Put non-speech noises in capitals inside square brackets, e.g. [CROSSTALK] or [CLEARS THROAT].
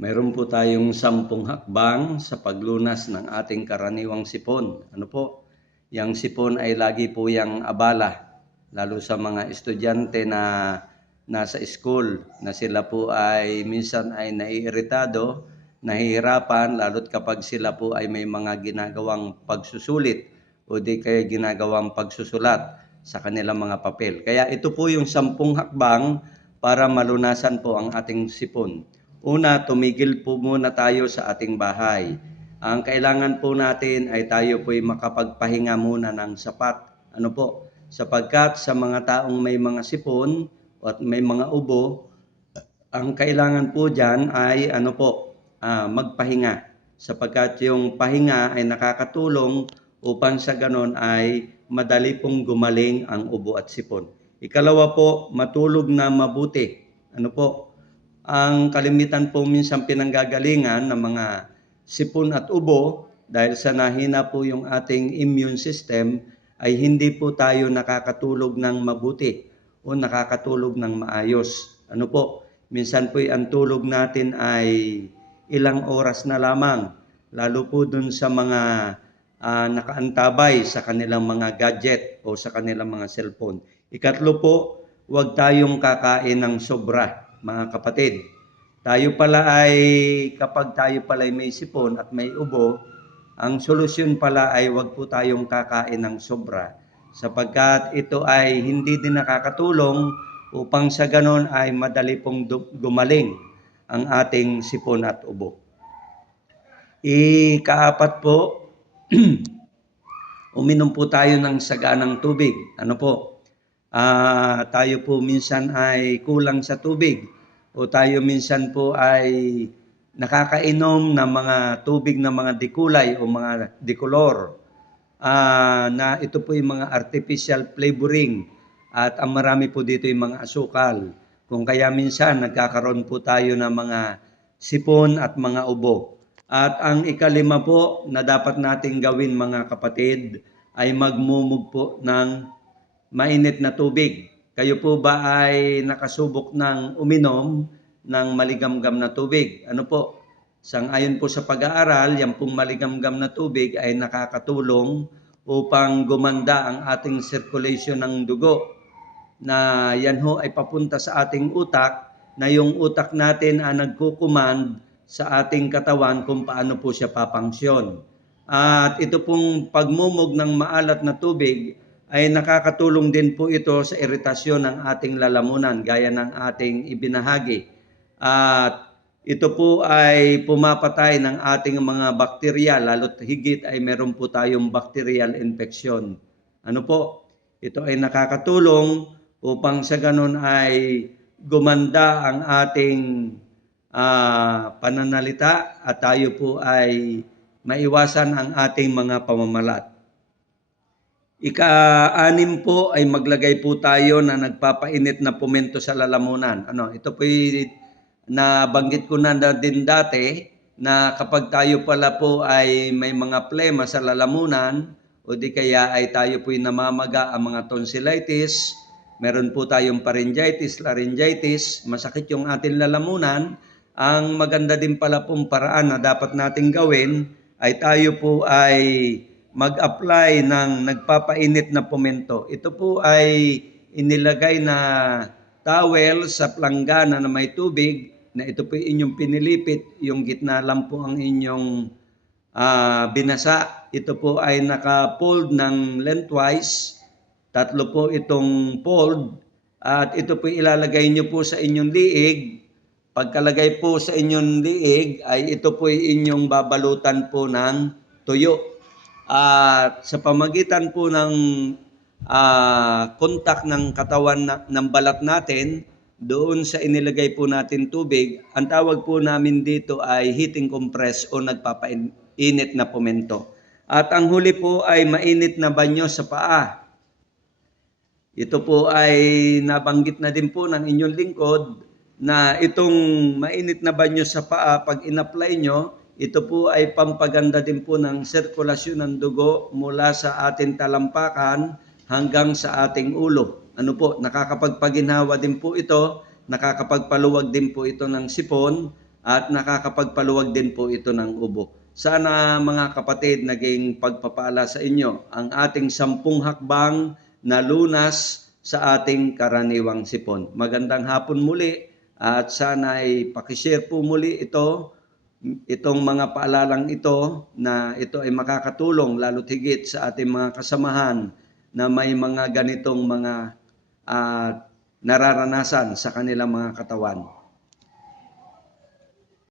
Mayroon po tayong sampung hakbang sa paglunas ng ating karaniwang sipon. Ano po? Yang sipon ay lagi po yang abala, lalo sa mga estudyante na nasa school, na sila po ay minsan ay naiiritado, nahihirapan, lalo't kapag sila po ay may mga ginagawang pagsusulit o di kaya ginagawang pagsusulat sa kanilang mga papel. Kaya ito po yung sampung hakbang para malunasan po ang ating sipon. Una, tumigil po muna tayo sa ating bahay. Ang kailangan po natin ay tayo po'y makapagpahinga muna ng sapat. Ano po? Sapagkat sa mga taong may mga sipon at may mga ubo, ang kailangan po dyan ay ano po, ah, magpahinga. Sapagkat yung pahinga ay nakakatulong upang sa ganon ay madali pong gumaling ang ubo at sipon. Ikalawa po, matulog na mabuti. Ano po? Ang kalimitan po minsan pinanggagalingan ng mga sipon at ubo dahil sa nahina po yung ating immune system ay hindi po tayo nakakatulog ng mabuti o nakakatulog ng maayos. Ano po? Minsan po ang tulog natin ay ilang oras na lamang lalo po dun sa mga ah, nakaantabay sa kanilang mga gadget o sa kanilang mga cellphone. Ikatlo po, huwag tayong kakain ng sobra, mga kapatid. Tayo pala ay, kapag tayo pala ay may sipon at may ubo, ang solusyon pala ay huwag po tayong kakain ng sobra sapagkat ito ay hindi din nakakatulong upang sa ganon ay madali pong gumaling ang ating sipon at ubo. Ikaapat po, [CLEARS THROAT] uminom po tayo ng saganang tubig. Ano po? Ah, tayo po minsan ay kulang sa tubig o tayo minsan po ay nakakainom ng mga tubig na mga dikulay o mga dikolor ah, na ito po yung mga artificial flavoring at ang marami po dito yung mga asukal. Kung kaya minsan nagkakaroon po tayo ng mga sipon at mga ubo. At ang ikalima po na dapat nating gawin mga kapatid ay magmumug po ng mainit na tubig. Kayo po ba ay nakasubok ng uminom ng maligamgam na tubig? Ano po? Sangayon po sa pag-aaral, yan pong maligamgam na tubig ay nakakatulong upang gumanda ang ating circulation ng dugo na yan ho ay papunta sa ating utak na yung utak natin ang nagkukuman sa ating katawan kung paano po siya papangsyon. At ito pong pagmumog ng maalat na tubig ay nakakatulong din po ito sa iritasyon ng ating lalamunan gaya ng ating ibinahagi. At ito po ay pumapatay ng ating mga bakterya, lalo't higit ay meron po tayong bacterial infection. Ano po? Ito ay nakakatulong upang sa ganun ay gumanda ang ating ah, pananalita at tayo po ay maiwasan ang ating mga pamamalat. Ika-anim po ay maglagay po tayo na nagpapainit na pumento sa lalamunan. Ano, ito po nabanggit ko na din dati na kapag tayo pala po ay may mga plema sa lalamunan o di kaya ay tayo po namamaga ang mga tonsillitis, meron po tayong pharyngitis, laryngitis, masakit yung ating lalamunan, ang maganda din pala pong paraan na dapat nating gawin ay tayo po ay mag-apply ng nagpapainit na pumento. Ito po ay inilagay na towel sa planggana na may tubig na ito po inyong pinilipit, yung gitna lang po ang inyong ah, binasa. Ito po ay naka-fold ng lengthwise. Tatlo po itong fold. At ito po ilalagay nyo po sa inyong liig. Pagkalagay po sa inyong liig ay ito po inyong babalutan po ng tuyo. At sa pamagitan po ng kontak ng katawan na, ng balat natin, doon sa inilagay po natin tubig, ang tawag po namin dito ay heating compress o nagpapainit na pumento. At ang huli po ay mainit na banyo sa paa. Ito po ay nabanggit na din po ng inyong lingkod na itong mainit na banyo sa paa, pag in-apply nyo, ito po ay pampaganda din po ng sirkulasyon ng dugo mula sa ating talampakan hanggang sa ating ulo. Ano po, nakakapagpaginhawa din po ito, nakakapagpaluwag din po ito ng sipon, at nakakapagpaluwag din po ito ng ubo. Sana mga kapatid, naging pagpapala sa inyo ang ating sampung hakbang na lunas sa ating karaniwang sipon. Magandang hapon muli at sana ay pakishare po muli ito, itong mga paalalang ito na ito ay makakatulong lalo higit sa ating mga kasamahan na may mga ganitong mga ah, nararanasan sa kanilang mga katawan.